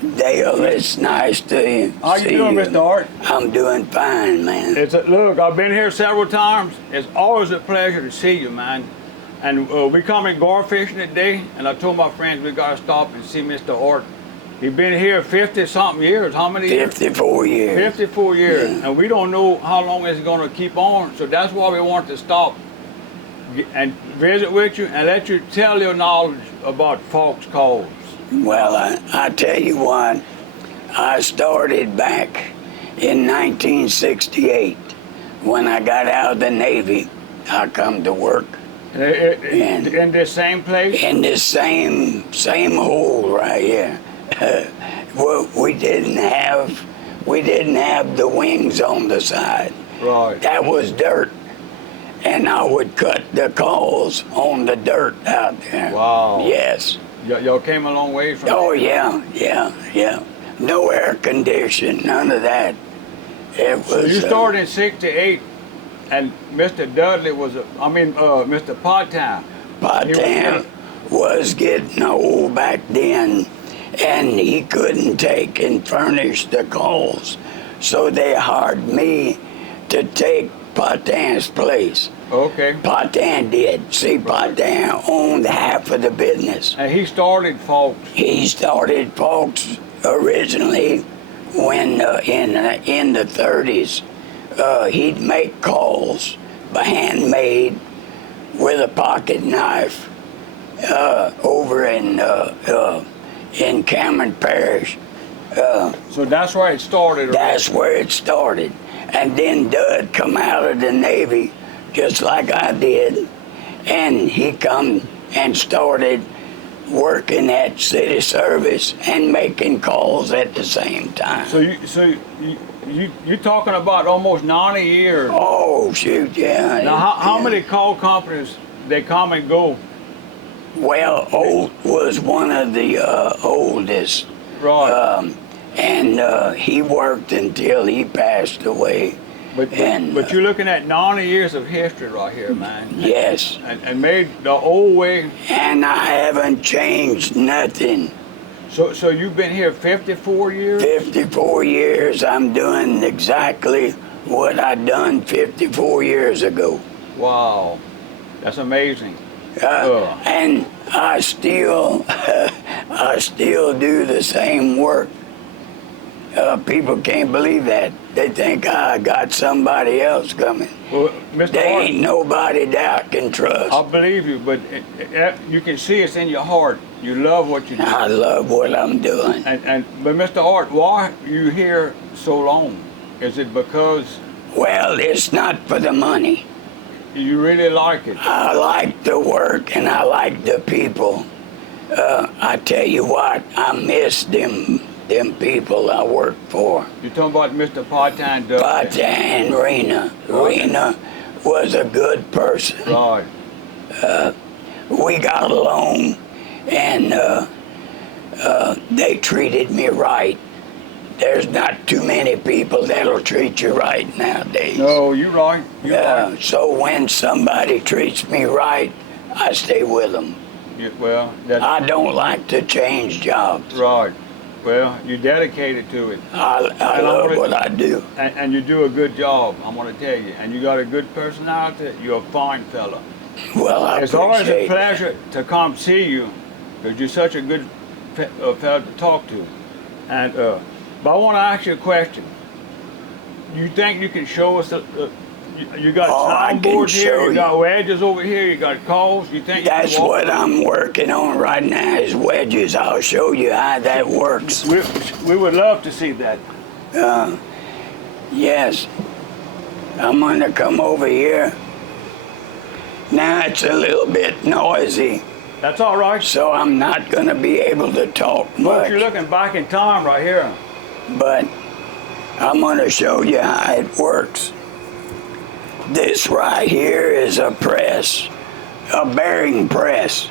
Dale, it's nice to How you doing, Mr. Art? I'm doing fine, man. Look, I've been here several times. It's always a pleasure to see you, man. And we come in gar fishing today, and I told my friends we got to stop and see Mr. Art. He's been here 50-something years. How many years? 54 years. 54 years. Yeah. And we don't know how long it's going to keep on, so that's why we want to stop and visit with you and let you tell your knowledge about Faulk Calls. Well, I tell you what, I started back in 1968. When I got out of the Navy, I come to work. In this same place? In this same hole right here. Well, we didn't have the wings on the side. Right. That was dirt. And I would cut the calls on the dirt out there. Wow. Yes. Y'all came a long way from Oh, there. yeah. No air conditioning, none of that. It was. So you started in '68, and Mr. Dudley was, Mr. Potan. Potan was getting old back then, and he couldn't take and furnish the calls. So they hired me to take Potan's place. Okay. Potan did. See, Potan owned half of the business. And he started Faulk. He started Faulk's originally when in the 30s. He'd make calls by handmade with a pocket knife over in Cameron Parish. So that's where it started. That's where it started. And then Dud come out of the Navy just like I did, and he come and started working at city service and making calls at the same time. So you're talking about almost 90 years. Oh shoot, yeah. Now how many call companies they come and go? Well, Old was one of the oldest. Right. And he worked until he passed away. But you're looking at 90 years of history right here, man. Yes. And made the old way. And I haven't changed nothing. So you've been here 54 years? 54 years. I'm doing exactly what I done 54 years ago. Wow. That's amazing. And I still do the same work. People can't believe that. They think I got somebody else coming. Well, Mr. There Hart, ain't nobody that I can trust. I believe you, but you can see it's in your heart. You love what you do. I love what I'm doing. But Mr. Hart, why are you here so long? Is it because Well, it's not for the money. you really like it? I like the work and I like the people. I tell you what, I miss them people I worked for. You're talking about Mr. Potan. Potan and Rena. Rena was a good person. Right. We got along, and they treated me right. There's not too many people that'll treat you right nowadays. No, you're right. You're right. So when somebody treats me right, I stay with them. Well, that's I don't like to change jobs. right. Well, you're dedicated to it. I love what I do. And you do a good job, I'm going to tell you. And you got a good personality. You're a fine fella. Well, I It's always a appreciate pleasure to come see you because you're such a good fella to talk to. And but I want to ask you a question. You think you can show us? You got I can soundboards show here. You you. got wedges over here. You got calls. You think That's you can walk what I'm working on right now is wedges. I'll show you how that works. We would love to see that. Yes. I'm going to come over here. Now it's a little bit noisy, That's all right. so I'm not going to be able to talk Look, you're much. looking back in time right here. But I'm going to show you how it works. This right here is a press, a bearing press.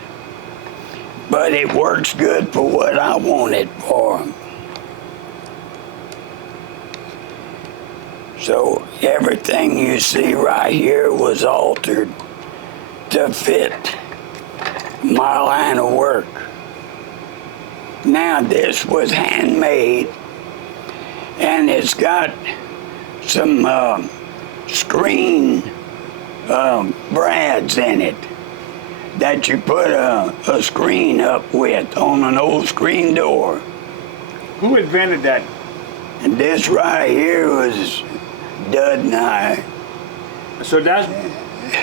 But it works good for what I want it for. So everything you see right here was altered to fit my line of work. Now this was handmade, and it's got some screen brads in it that you put a screen up with on an old screen door. Who invented that? And this right here was Dud and I. So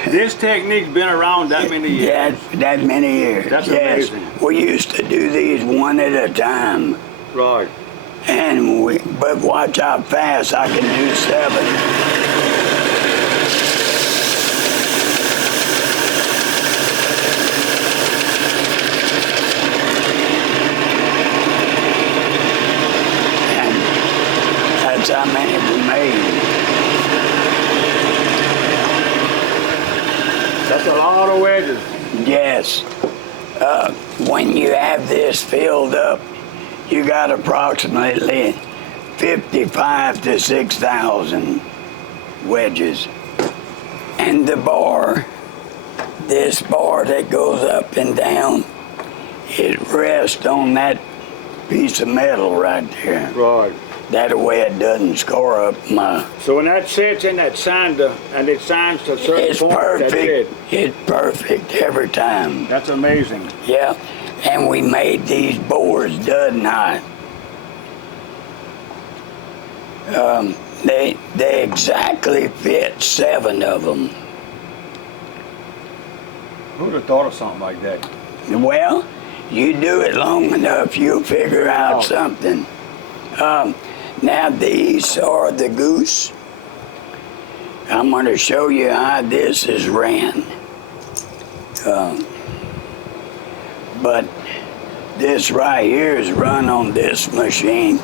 this technique's been around that many years? That many years. That's yes. amazing. We used to do these one at a time. Right. But watch how fast I can do 7. And that's how many we made. That's a lot of wedges. Yes. When you have this filled up, you got approximately 55 to 6,000 wedges. And the bar, this bar that goes up and down, it rests on that piece of metal right there. Right. That way it doesn't score up my... So when that sits in that sander and it sands to a certain It's point, perfect. that's it. It's perfect every time. That's amazing. Yeah. And we made these boards, Dud and I. They exactly fit 7 of them. Who would have thought of something like that? Well, you do it long enough, you'll figure out something. Now these are the goose. I'm going to show you how this is ran. But this right here is run on this machine.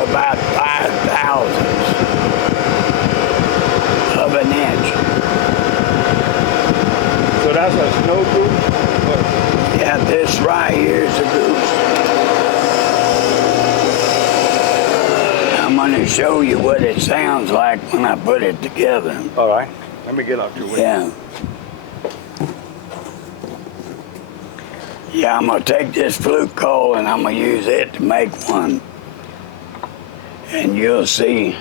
About 5 thousandths of an inch. So that's a snow goose? Yeah, this right here is a goose. I'm going to show you what it sounds like when I put it together. All right. Let me get up to it. Yeah. Yeah, I'm going to take this flute call and I'm going to use it to make one. And you'll see.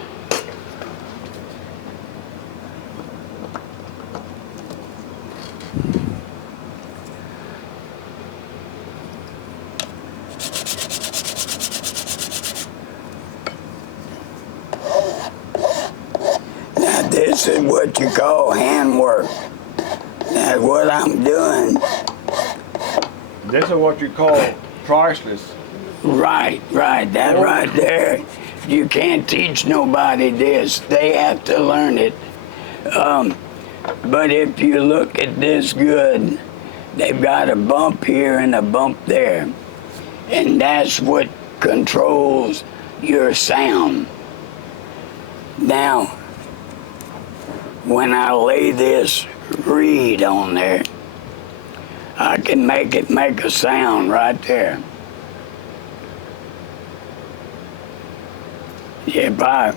Now this is what you call handwork. Now what I'm doing. This is what you call priceless. Right, that right there. You can't teach nobody this. They have to learn it. But if you look at this good, they've got a bump here and a bump there. And that's what controls your sound. Now, when I lay this reed on there, I can make it make a sound right there. If I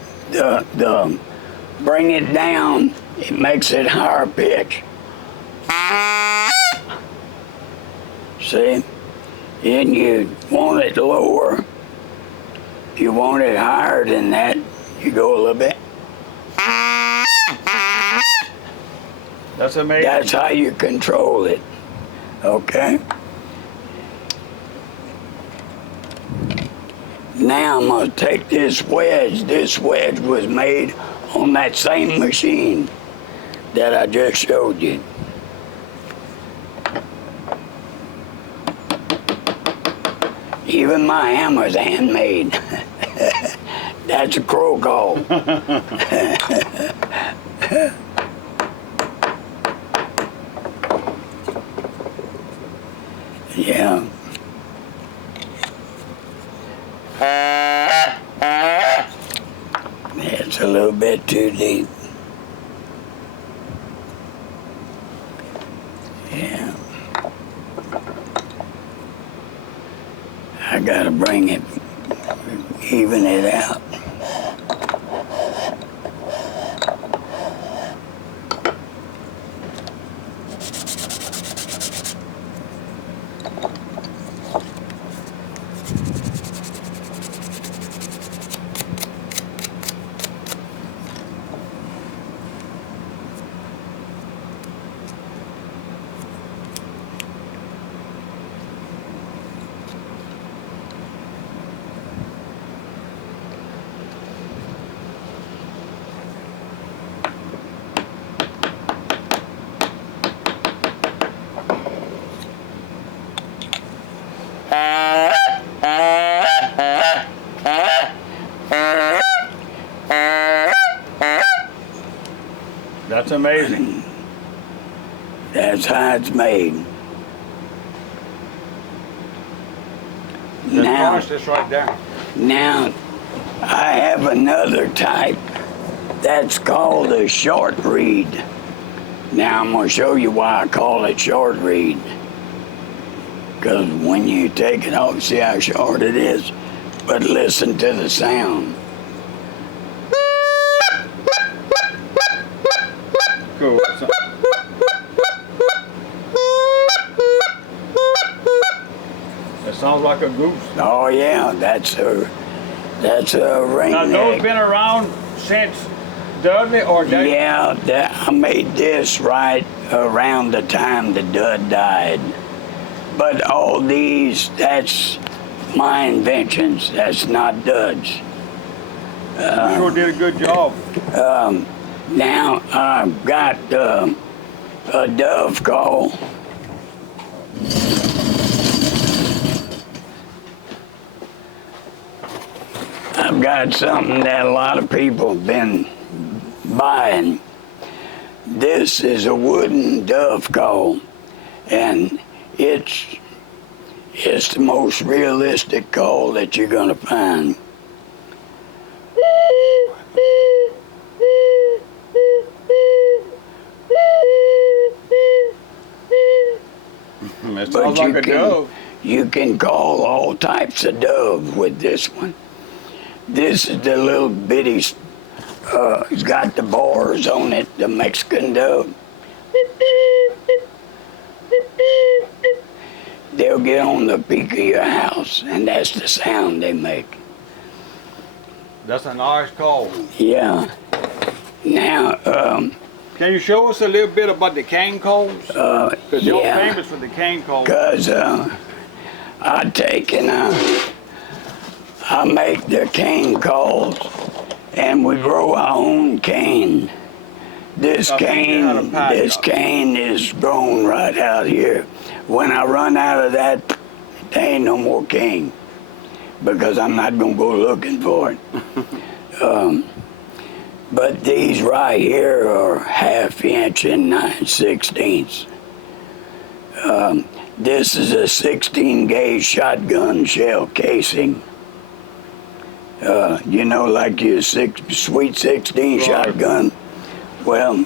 bring it down, it makes it higher pitch. See? And you want it lower. If you want it higher than that, you go a little bit. That's amazing. That's how you control it. Okay? Now I'm going to take this wedge. This wedge was made on that same machine that I just showed you. Even my hammer's handmade. That's a crow call. Yeah. It's a little bit too deep. Yeah. I gotta bring it, even it out. That's amazing. That's how it's made. Just polish this right there. Now, I have another type that's called a short reed. Now I'm going to show you why I call it short reed. Because when you take it off, see how short it is. But listen to the sound. Cool. That sounds like a goose. Oh yeah, that's a ring. Now those been around since Dudley or Dave? Yeah, I made this right around the time the Dud died. But all these, that's my inventions. That's not Dud's. You sure did a good job. Now I've got a dove call. I've got something that a lot of people have been buying. This is a wooden dove call, and it's the most realistic call that you're gonna find. It sounds like a dove. You can call all types of dove with this one. This is the little bitty, it's got the bars on it, the Mexican dove. They'll get on the peak of your house, and that's the sound they make. That's a nice call. Yeah. Now, can you show us a little bit about the cane calls? Because you're yeah. famous for the cane calls. Because I take and I make the cane calls, and we grow our own cane. This cane is grown right out here. When I run out of that, there ain't no more cane, because I'm not gonna go looking for it. But these right here are 1/2 inch and 9/16. This is a 16 gauge shotgun shell casing. You know, like your Sweet 16 right. shotgun. Well,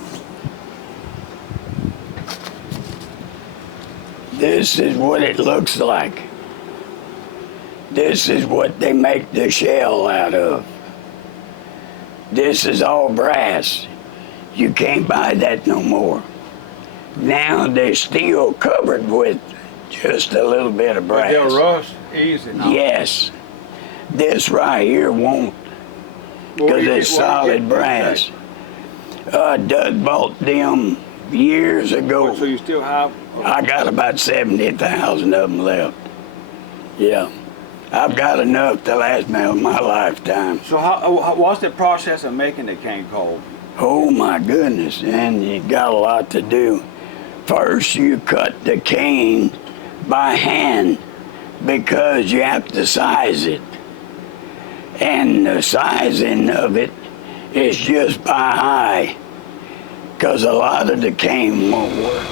this is what it looks like. This is what they make the shell out of. This is all brass. You can't buy that no more. Now they're still covered with just a little bit of brass. But they'll rust easy now. Yes. This right here won't, because it's solid brass. Doug bought them years ago. So you still have? I got about 70,000 of them left. Yeah. I've got enough to last me my lifetime. So what's the process of making the cane call? Oh my goodness, and you got a lot to do. First, you cut the cane by hand because you have to size it. And the sizing of it is just by eye, because a lot of the cane won't work.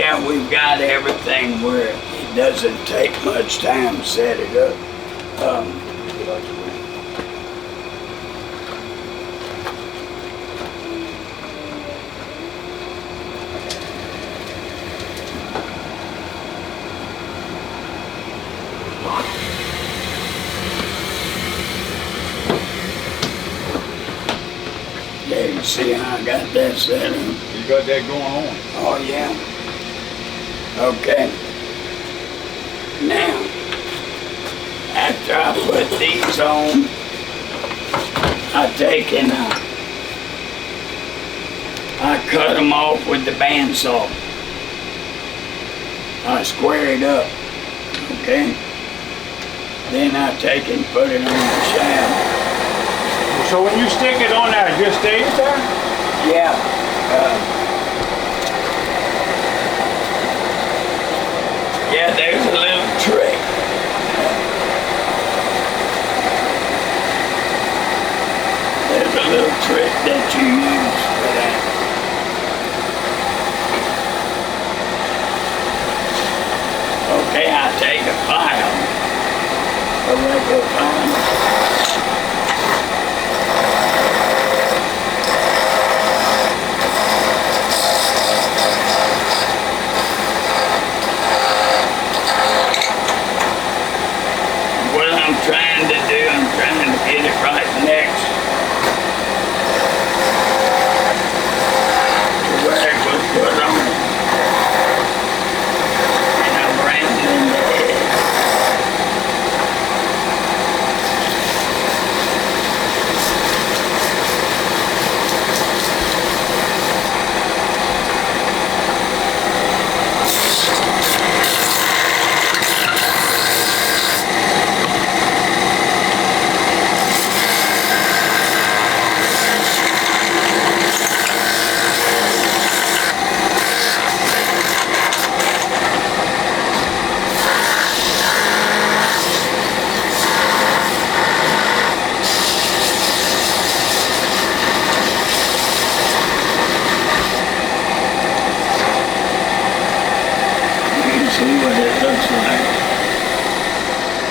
Yeah, we've got everything where it doesn't take much time to set it up. Yeah, you see how I got that set up? You got that going on. Oh, yeah. Okay. Now, after I put these on, I take and I cut them off with the bandsaw. I square it up, okay? Then I take and put it on the shaft. So when you stick it on there, it just stays there? Yeah. Yeah, there's a little trick. There's a little trick that you use for that. Okay, I take a file, a regular file. I'm trying to get it right next to where it was put on. And I'm rambling the head.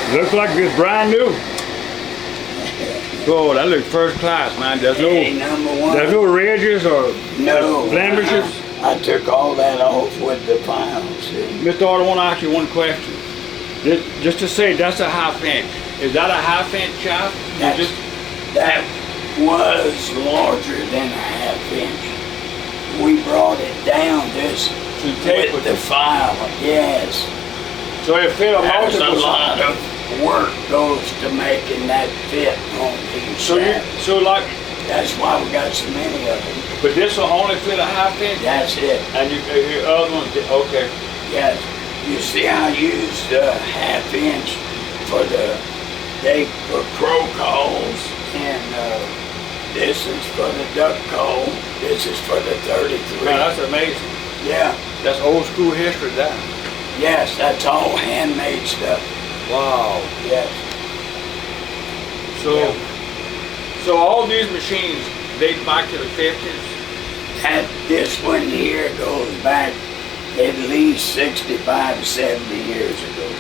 Looks like it's brand new. Oh, that looks first class, man. There's no ridges or blemishes. I took all that off with the files. Mr. Art, I want to ask you one question. Just to say, that's a half inch. Is that a half inch shaft? That was larger than a half inch. We brought it down just with the file. Yes. So it fit a multiple. There's a lot of work goes to making that fit on these shafts. So like, that's why we got so many of them. But this will only fit a half inch? That's it. And your other ones, okay. Yes. You see I used a half inch for for crow calls, and this is for the duck call. This is for the 33. Man, that's amazing. Yeah. That's old school history, that. Yes, that's all handmade stuff. Wow. Yes. So all these machines date back to the 50s? This one here goes back at least 65, 70 years ago.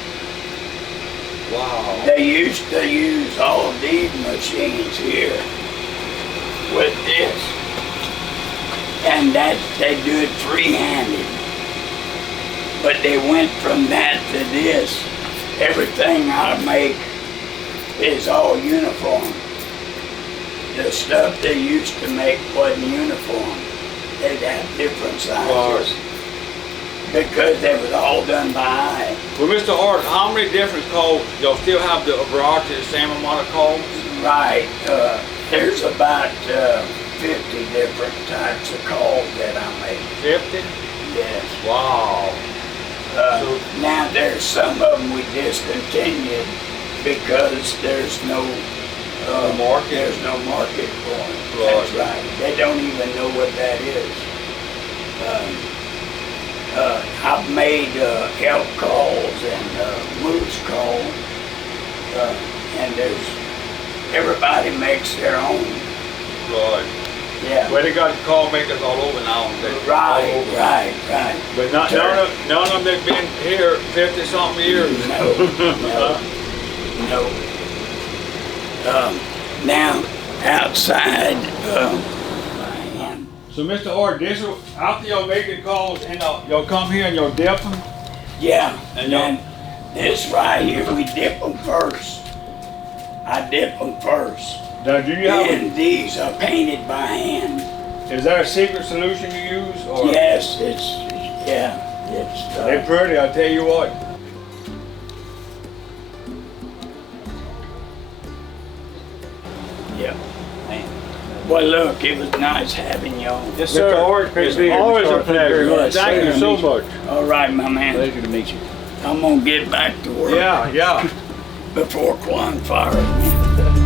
Wow. They used to use all these machines here with this. And they do it free-handed. But they went from that to this. Everything I make is all uniform. The stuff they used to make wasn't uniform. They'd have different sizes. Because they was all done by eye. Well, Mr. Art, how many different calls? You'll still have the variety, the same amount of calls? Right. There's about 50 different types of calls that I make. 50? Yes. Wow. Now there's some of them we discontinued because there's no market. There's no market for them. Right. That's right. They don't even know what that is. I've made elk calls and moose calls, and everybody makes their own. Right. Yeah. Well, they got call makers all over now. Right. But none of them that been here 50-something years. No. Now, outside, So, Mr. Art, this will, after y'all making calls, and y'all come here and y'all dip them? yeah, And and this right here, we dip them first. I dip them first. Now, do you have, And these are painted by hand. is there a secret solution you use? Or? Yes, it's They're pretty, I'll tell you what. yeah. Well, look, it was nice having y'all. Yes, sir. Mr. Art, Great it's to be here, always Mr. a Art. Thank you pleasure. very much. Thank you so much. All right, my man. Pleasure to meet you. I'm gonna get back to work Yeah. before Quan fires me.